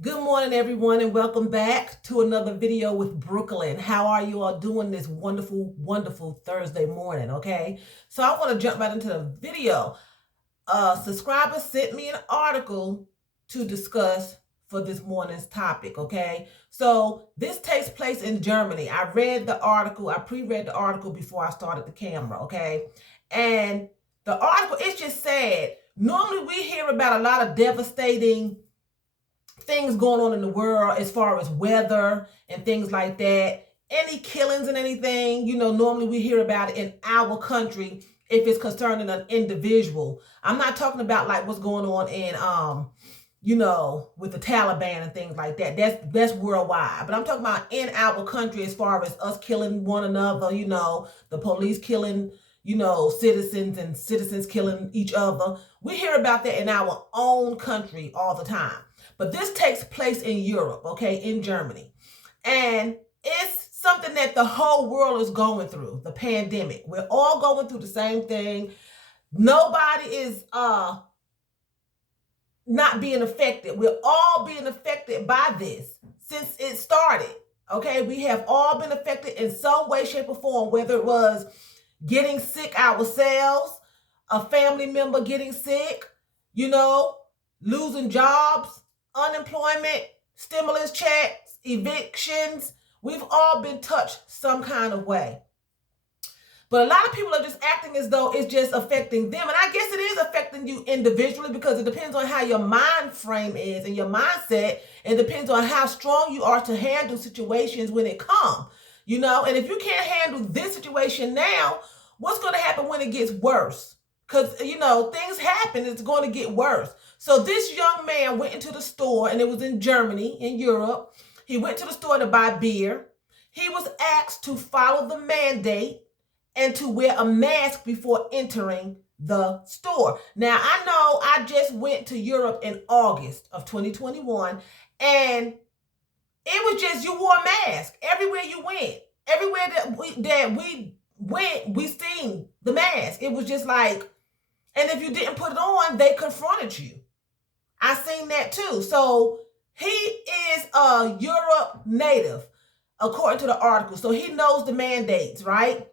Good morning, everyone, and welcome back to another video with Brooklyn. How are you all doing this wonderful, wonderful Thursday morning? Okay, so I want to jump right into the video. A subscriber sent me an article to discuss for this morning's topic. Okay, so this takes place in Germany. I read the article, I pre-read the article before I started the camera. Okay, and the article, it's just sad. Normally, we hear about a lot of devastating things going on in the world as far as weather and things like that. Any killings and anything, normally we hear about it in our country if it's concerning an individual. I'm not talking about like what's going on in with the Taliban and things like that. That's worldwide. But I'm talking about in our country as far as us killing one another, the police killing, citizens and citizens killing each other. We hear about that in our own country all the time. But this takes place in Europe, okay, in Germany. And it's something that the whole world is going through, the pandemic. We're all going through the same thing. Nobody is not being affected. We're all being affected by this since it started. Okay, we have all been affected in some way, shape, or form, whether it was getting sick ourselves, a family member getting sick, losing jobs, unemployment, stimulus checks, evictions. We've all been touched some kind of way. But a lot of people are just acting as though it's just affecting them. And I guess it is affecting you individually because it depends on how your mind frame is and your mindset. It depends on how strong you are to handle situations when it comes. And if you can't handle this situation now, what's going to happen when it gets worse? Because, things happen. It's going to get worse. So this young man went into the store, and it was in Germany, in Europe. He went to the store to buy beer. He was asked to follow the mandate and to wear a mask before entering the store. Now, I know I just went to Europe in August of 2021, and it was just you wore a mask everywhere you went. Everywhere that we went, we seen the mask. It was just like, and if you didn't put it on, they confronted you. I seen that too. So he is a Europe native, according to the article. So he knows the mandates, right?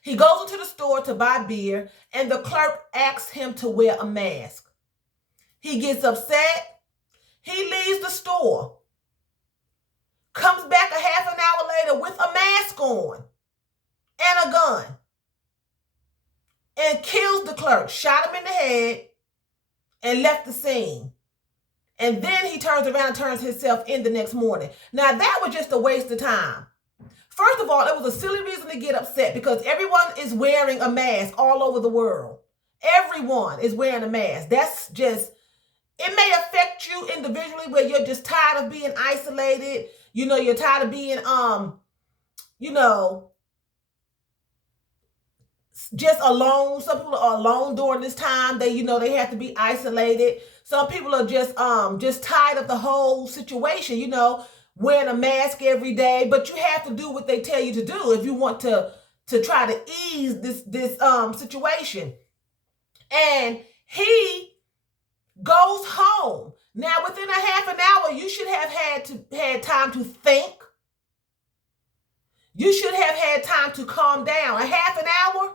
He goes into the store to buy beer, and the clerk asks him to wear a mask. He gets upset. He leaves the store, comes back a half an hour later with a mask on and a gun, and kills the clerk, shot him in the head, and left the scene. And then he turns around and turns himself in the next morning. Now, that was just a waste of time. First of all, it was a silly reason to get upset because everyone is wearing a mask all over the world. Everyone is wearing a mask. That's just, it may affect you individually where you're just tired of being isolated. You're tired of being, just alone. Some people are alone during this time. They have to be isolated. Some people are just tired of the whole situation, wearing a mask every day. But you have to do what they tell you to do if you want to try to ease this situation. And he goes home. Now, within a half an hour, you should have had time to think. You should have had time to calm down. A half an hour?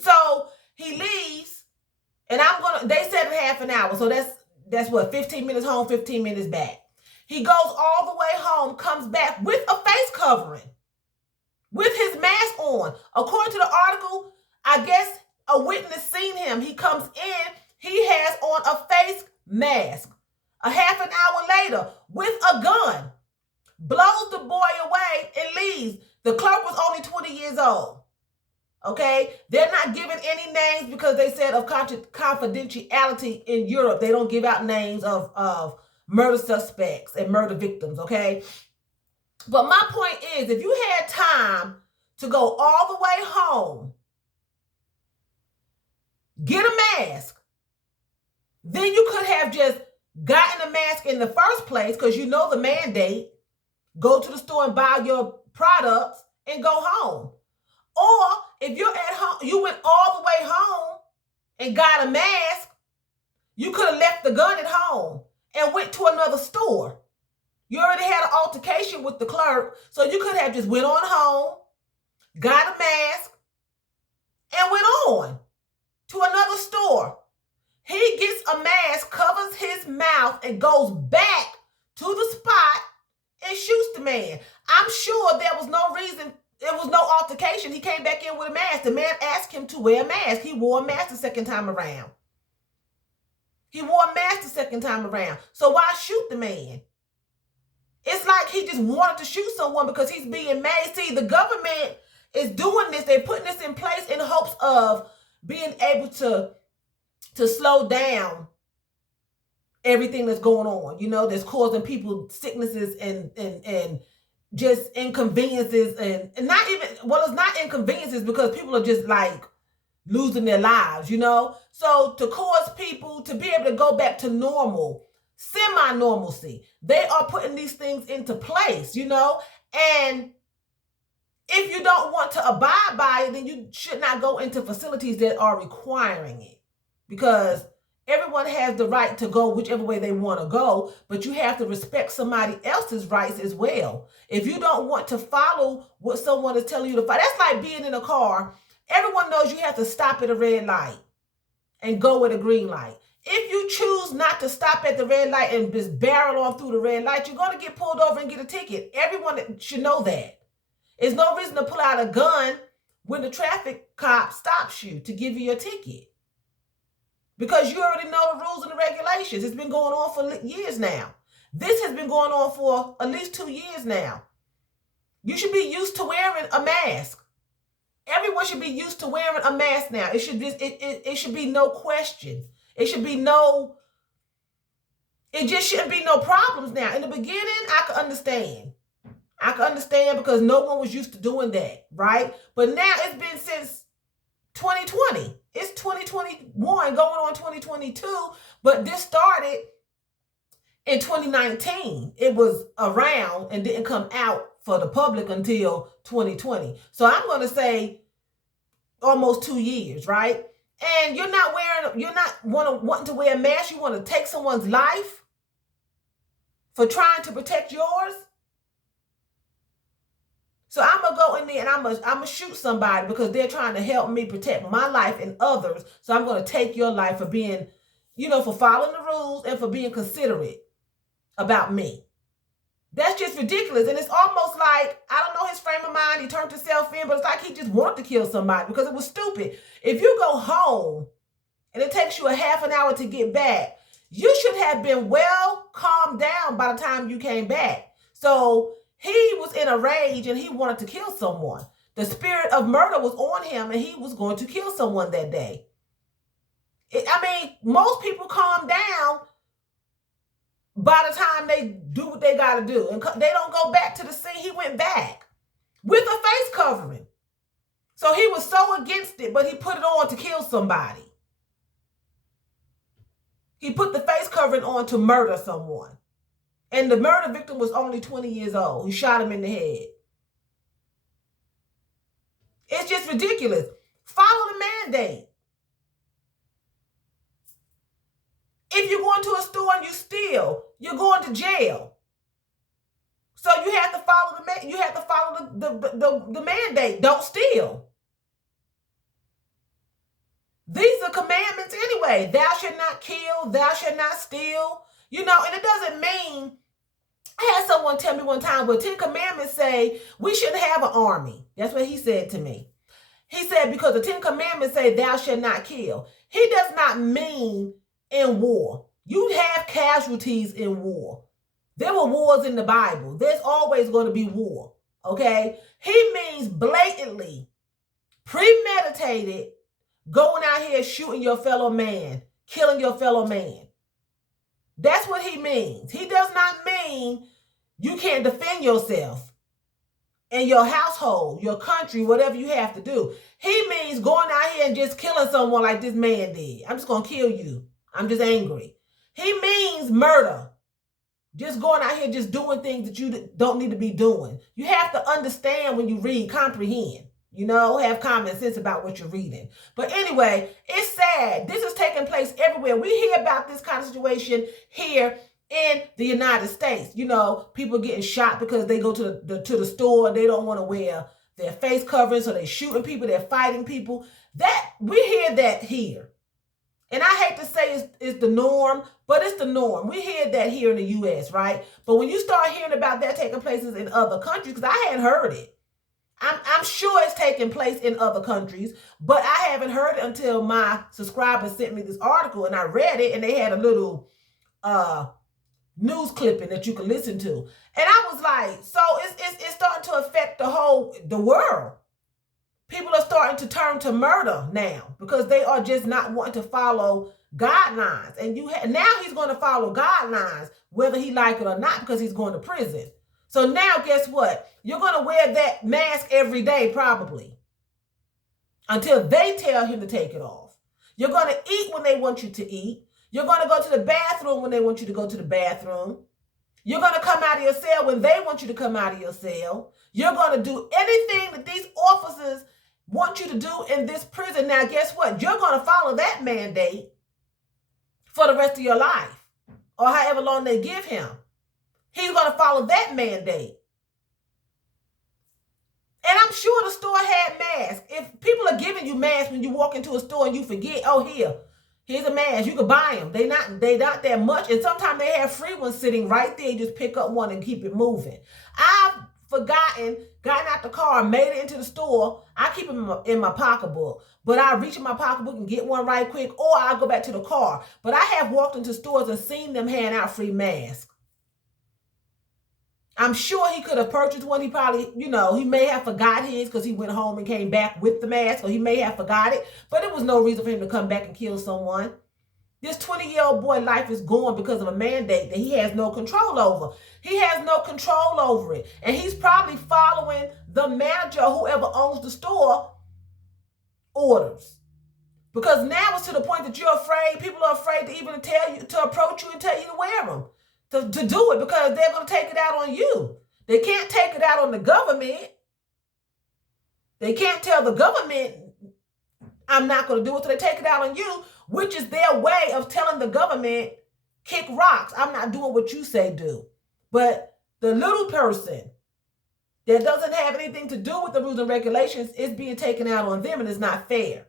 So he leaves, and they said in half an hour, so that's what, 15 minutes home, 15 minutes back. He goes all the way home, comes back with a face covering, with his mask on. According to the article, I guess a witness seen him. He comes in, he has on a face mask. A half an hour later, with a gun, blows the boy away and leaves. The clerk was only 20 years old. Okay, they're not giving any names because they said of confidentiality in Europe. They don't give out names of murder suspects and murder victims, okay? But my point is, if you had time to go all the way home, get a mask, then you could have just gotten a mask in the first place because you know the mandate. Go to the store and buy your products and go home. Or if you're at home, you went all the way home and got a mask, you could have left the gun at home. and went to another store. You already had an altercation with the clerk, so you could have just went on home, got a mask, and went on to another store. He gets a mask, covers his mouth, and goes back to the spot and shoots the man. I'm sure there was no reason, there was no altercation. He came back in with a mask. The man asked him to wear a mask. He wore a mask the second time around. So why shoot the man? It's like he just wanted to shoot someone because he's being made. See, the government is doing this. They're putting this in place in hopes of being able to slow down everything that's going on, that's causing people sicknesses and just inconveniences and not even, well, it's not inconveniences because people are just like losing their lives, So to cause people to be able to go back to normal, semi-normalcy, they are putting these things into place, and if you don't want to abide by it, then you should not go into facilities that are requiring it, because everyone has the right to go whichever way they want to go, but you have to respect somebody else's rights as well. If you don't want to follow what someone is telling you to follow, that's like being in a car. Everyone knows you have to stop at a red light and go at a green light. If you choose not to stop at the red light and just barrel on through the red light, you're going to get pulled over and get a ticket. Everyone should know that. There's no reason to pull out a gun when the traffic cop stops you to give you a ticket, because you already know the rules and the regulations. It's been going on for years now. This has been going on for at least 2 years now. You should be used to wearing a mask. Everyone should be used to wearing a mask now. It should be no question. It just shouldn't be no problems now. In the beginning, I could understand. Because no one was used to doing that, right? But now it's been since 2020. It's 2021 going on 2022, but this started in 2019. It was around and didn't come out for the public until 2020. So I'm going to say almost 2 years, right? And you're not wanting to wear a mask. You want to take someone's life for trying to protect yours. So I'm going to go in there and I'm going to shoot somebody because they're trying to help me protect my life and others. So I'm going to take your life for being, for following the rules and for being considerate about me. That's just ridiculous. And it's almost like, I don't know his frame of mind. He turned himself in, but it's like he just wanted to kill somebody because it was stupid. If you go home and it takes you a half an hour to get back, you should have been well calmed down by the time you came back. So he was in a rage and he wanted to kill someone. The spirit of murder was on him and he was going to kill someone that day. Most people calm down by the time they do what they got to do. And they don't go back to the scene. He went back with a face covering. So he was so against it, but he put it on to kill somebody. He put the face covering on to murder someone. And the murder victim was only 20 years old. He shot him in the head. It's just ridiculous. Follow the mandate. If you go into a store and you steal, you're going to jail. So you have to follow the mandate. Don't steal. These are commandments anyway. Thou shalt not kill. Thou shalt not steal. And it doesn't mean, I had someone tell me one time, well, 10 Commandments say we shouldn't have an army. That's what he said to me. He said, because the 10 Commandments say thou shalt not kill. He does not mean in war. You have casualties in war. There were wars in the Bible. There's always going to be war. Okay? He means blatantly, premeditated, going out here shooting your fellow man, killing your fellow man. That's what he means. He does not mean you can't defend yourself and your household, your country, whatever you have to do. He means going out here and just killing someone like this man did. I'm just going to kill you. I'm just angry. He means murder. Just going out here, just doing things that you don't need to be doing. You have to understand when you read, comprehend. Have common sense about what you're reading. But anyway, it's sad. This is taking place everywhere. We hear about this kind of situation here in the United States. You know, people getting shot because they go to the store and they don't want to wear their face covering, so they're shooting people, they're fighting people. That we hear that here. And I hate to say it's the norm, but it's the norm. We hear that here in the U.S., right? But when you start hearing about that taking places in other countries, because I hadn't heard it. I'm sure it's taking place in other countries, but I haven't heard it until my subscriber sent me this article and I read it, and they had a little news clipping that you can listen to. And I was like, so it's starting to affect the world. People are starting to turn to murder now because they are just not wanting to follow guidelines. And now he's going to follow guidelines whether he like it or not, because he's going to prison. So now guess what? You're going to wear that mask every day probably until they tell him to take it off. You're going to eat when they want you to eat. You're going to go to the bathroom when they want you to go to the bathroom. You're going to come out of your cell when they want you to come out of your cell. You're going to do anything that these officers want you to do in this prison. Now, guess what? You're going to follow that mandate for the rest of your life or however long they give him. He's going to follow that mandate. And I'm sure the store had masks. If people are giving you masks when you walk into a store and you forget, oh, here's a mask. You can buy them. They not that much. And sometimes they have free ones sitting right there. You just pick up one and keep it moving. I've gotten out the car, made it into the store. I keep them in my pocketbook, but I reach in my pocketbook and get one right quick, or I'll go back to the car. But I have walked into stores and seen them hand out free masks. I'm sure he could have purchased one. He probably, he may have forgot his because he went home and came back with the mask, or he may have forgot it, but there was no reason for him to come back and kill someone. This 20-year-old boy life is gone because of a mandate that he has no control over. He has no control over it. And he's probably following the manager or whoever owns the store orders. Because now it's to the point that you're afraid, people are afraid to even tell you, to approach you and tell you to wear them. To do it, because they're going to take it out on you. They can't take it out on the government. They can't tell the government, I'm not going to do it, so they take it out on you, which is their way of telling the government, kick rocks. I'm not doing what you say do. But the little person that doesn't have anything to do with the rules and regulations is being taken out on them, and it's not fair.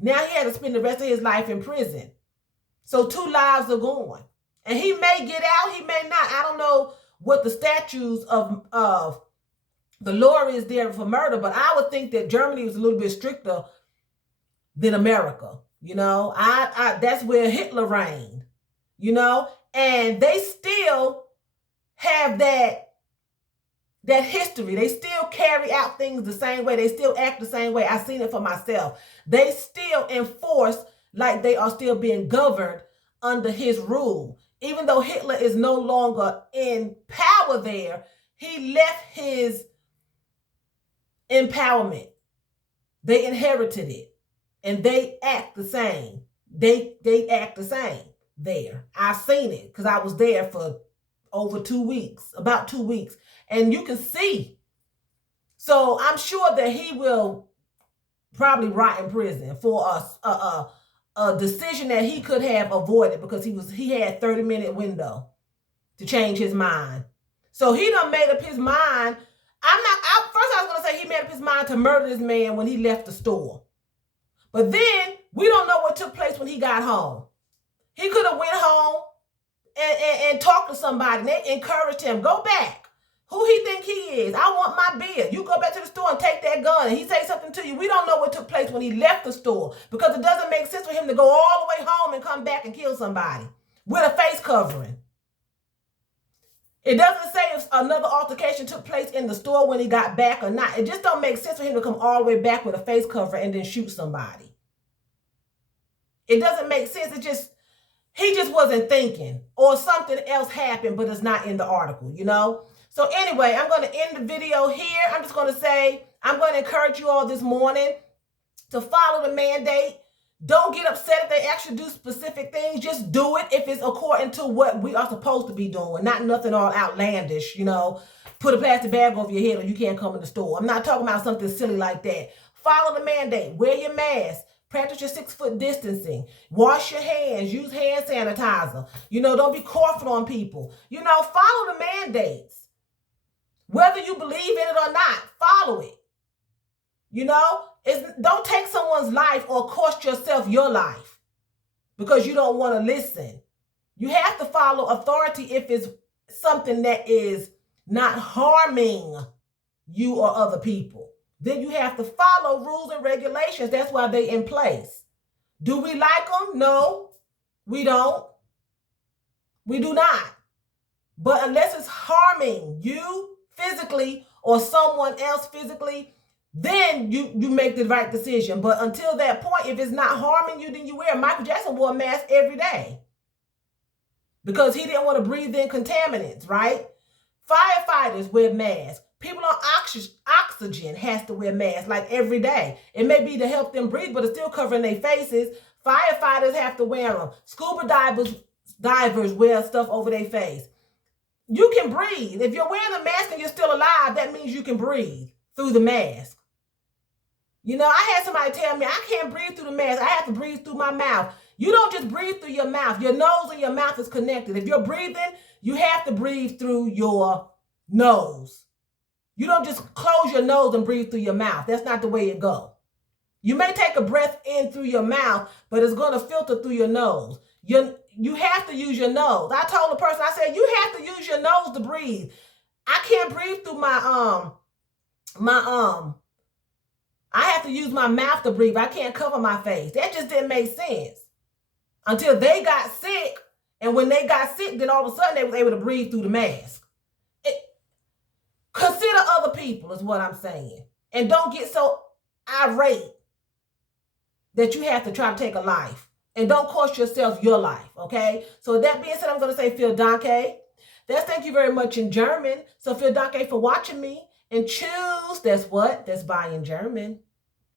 Now he has to spend the rest of his life in prison. So 2 lives are gone. And he may get out, he may not. I don't know what the statutes of the law is there for murder, but I would think that Germany was a little bit stricter than America. That's where Hitler reigned, and they still have that history. They still carry out things the same way. They still act the same way. I've seen it for myself. They still enforce like they are still being governed under his rule. Even though Hitler is no longer in power there, he left his empowerment. They inherited it. And they act the same. They act the same there. I've seen it because I was there for over 2 weeks, about 2 weeks. And you can see. So I'm sure that he will probably rot in prison for a decision that he could have avoided, because he had a 30-minute window to change his mind. So he done made up his mind. First I was going to say he made up his mind to murder this man when he left the store. But then we don't know what took place when he got home. He could have went home and talked to somebody. And they encouraged him, go back. Who he think he is? I want my beer. You go back to the store and take that gun. And he say something to you. We don't know what took place when he left the store, because it doesn't make sense for him to go all the way home and come back and kill somebody with a face covering. It doesn't say if another altercation took place in the store when he got back or not. It just don't make sense for him to come all the way back with a face cover and then shoot somebody. It doesn't make sense. He just wasn't thinking, or something else happened, but it's not in the article, So anyway, I'm going to end the video here. I'm just going to say, I'm going to encourage you all this morning to follow the mandate. Don't get upset if they actually do specific things. Just do it if it's according to what we are supposed to be doing. Not nothing all outlandish, put a plastic bag over your head or you can't come in the store. I'm not talking about something silly like that. Follow the mandate. Wear your mask. Practice your 6-foot distancing. Wash your hands. Use hand sanitizer. Don't be coughing on people. Follow the mandates. Whether you believe in it or not, follow it. Don't take someone's life or cost yourself your life because you don't want to listen. You have to follow authority if it's something that is not harming you or other people. Then you have to follow rules and regulations. That's why they're in place. Do we like them? No, we don't. We do not. But unless it's harming you physically or someone else physically, then you make the right decision. But until that point, if it's not harming you, then you wear. Michael Jackson wore a mask every day because he didn't want to breathe in contaminants, right? Firefighters wear masks. People on oxygen has to wear masks like every day. It may be to help them breathe, but it's still covering their faces. Firefighters have to wear them. Scuba divers wear stuff over their face. You can breathe. If you're wearing a mask and you're still alive, that means you can breathe through the mask. I had somebody tell me, I can't breathe through the mask. I have to breathe through my mouth. You don't just breathe through your mouth. Your nose and your mouth is connected. If you're breathing, you have to breathe through your nose. You don't just close your nose and breathe through your mouth. That's not the way it goes. You may take a breath in through your mouth, but it's going to filter through your nose. You have to use your nose. I told the person, I said, you have to use your nose to breathe. I can't breathe through my I have to use my mouth to breathe. I can't cover my face. That just didn't make sense until they got sick. And when they got sick, then all of a sudden they was able to breathe through the mask. Consider other people is what I'm saying. And don't get so irate that you have to try to take a life. And don't cost yourself your life, okay? So with that being said, I'm going to say vielen Dank. That's thank you very much in German. So vielen Dank for watching me. And choose, that's what? That's bye in German.